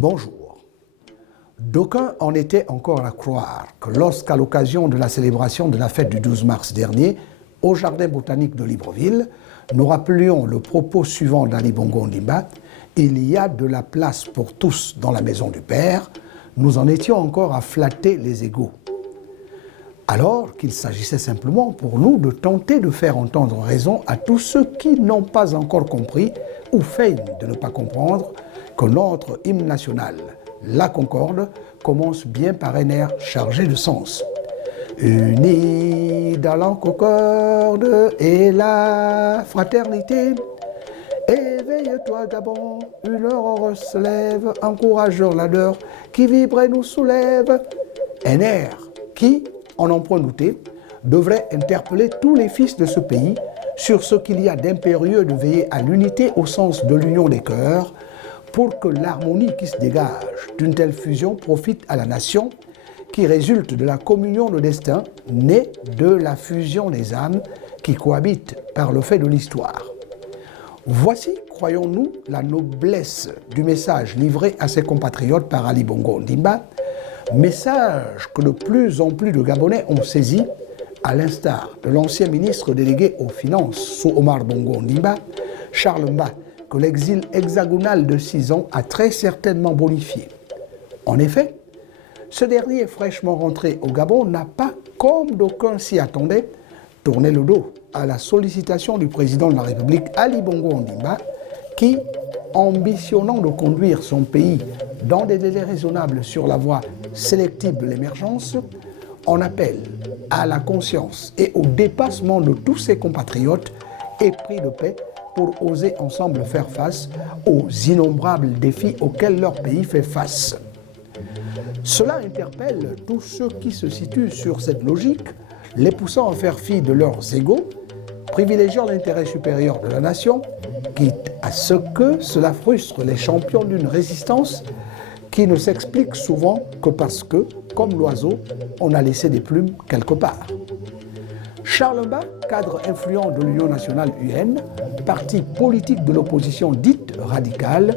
Bonjour. D'aucuns en étaient encore à croire que lorsqu'à l'occasion de la célébration de la fête du 12 mars dernier, au Jardin botanique de Libreville, nous rappelions le propos suivant d'Ali Bongo Ondimba, « Il y a de la place pour tous dans la maison du Père », nous en étions encore à flatter les égaux. Alors qu'il s'agissait simplement pour nous de tenter de faire entendre raison à tous ceux qui n'ont pas encore compris ou feignent de ne pas comprendre que notre hymne national, la Concorde, commence bien par un air chargé de sens. Unis dans la concorde et la fraternité, éveille-toi Gabon, une aurore se lève, encourageant l'ardeur qui vibre et nous soulève. Un air qui, en n'en point douter, devrait interpeller tous les fils de ce pays sur ce qu'il y a d'impérieux de veiller à l'unité au sens de l'union des cœurs, pour que l'harmonie qui se dégage d'une telle fusion profite à la nation, qui résulte de la communion de destin, née de la fusion des âmes qui cohabitent par le fait de l'histoire. Voici, croyons-nous, la noblesse du message livré à ses compatriotes par Ali Bongo Ondimba, message que de plus en plus de Gabonais ont saisi, à l'instar de l'ancien ministre délégué aux Finances sous Omar Bongo Ondimba, Charles Mba, que l'exil hexagonal de 6 ans a très certainement bonifié. En effet, ce dernier fraîchement rentré au Gabon n'a pas, comme d'aucuns s'y attendaient, tourné le dos à la sollicitation du président de la République Ali Bongo Ondimba, qui, ambitionnant de conduire son pays dans des délais raisonnables sur la voie sélective de l'émergence, en appelle à la conscience et au dépassement de tous ses compatriotes épris de paix pour oser ensemble faire face aux innombrables défis auxquels leur pays fait face. Cela interpelle tous ceux qui se situent sur cette logique, les poussant à faire fi de leurs égaux, privilégiant l'intérêt supérieur de la nation, quitte à ce que cela frustre les champions d'une résistance qui ne s'explique souvent que parce que, comme l'oiseau, on a laissé des plumes quelque part. Charles Mba, cadre influent de l'Union nationale UN, parti politique de l'opposition dite radicale,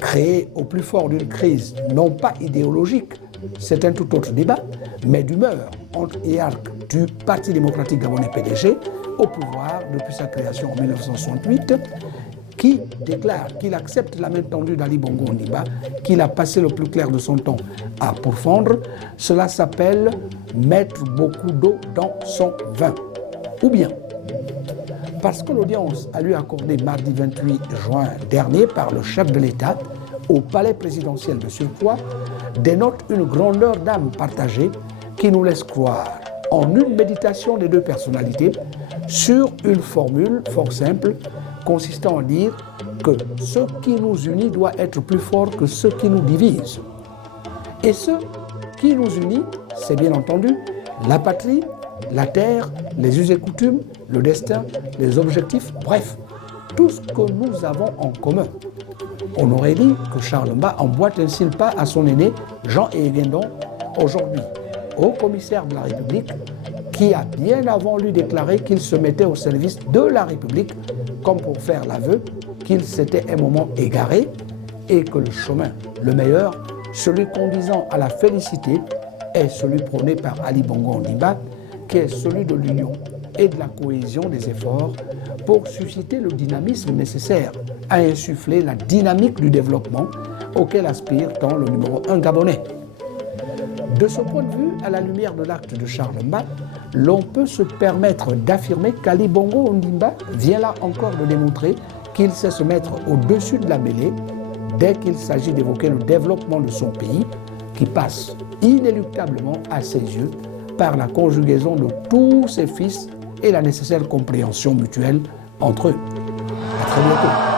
créé au plus fort d'une crise non pas idéologique, c'est un tout autre débat, mais d'humeur entre hiérarques du Parti démocratique gabonais PDG au pouvoir depuis sa création en 1968, qui déclare qu'il accepte la main tendue d'Ali Bongo Ondimba, qu'il a passé le plus clair de son temps à pourfendre. Cela s'appelle mettre beaucoup d'eau dans son vin. Ou bien, parce que l'audience a lui accordé mardi 28 juin dernier par le chef de l'État au palais présidentiel de Surpoix dénote une grandeur d'âme partagée qui nous laisse croire en une méditation des deux personnalités sur une formule fort simple consistant à dire que ce qui nous unit doit être plus fort que ce qui nous divise. Et ce qui nous unit, c'est bien entendu la patrie, la terre, les us et coutumes, le destin, les objectifs, bref, tout ce que nous avons en commun. On aurait dit que Charles Mba emboîte ainsi le pas à son aîné Jean Eguendon, aujourd'hui haut commissaire de la République, qui a bien avant lui déclaré qu'il se mettait au service de la République, comme pour faire l'aveu qu'il s'était un moment égaré et que le chemin, le meilleur, celui conduisant à la félicité, est celui prôné par Ali Bongo Ondimba, qui est celui de l'union et de la cohésion des efforts pour susciter le dynamisme nécessaire à insuffler la dynamique du développement auquel aspire tant le numéro 1 gabonais. De ce point de vue, à la lumière de l'acte de Charles Mba, l'on peut se permettre d'affirmer qu'Ali Bongo Ondimba vient là encore de démontrer qu'il sait se mettre au-dessus de la mêlée dès qu'il s'agit d'évoquer le développement de son pays, qui passe inéluctablement à ses yeux par la conjugaison de tous ses fils et la nécessaire compréhension mutuelle entre eux. À très bientôt.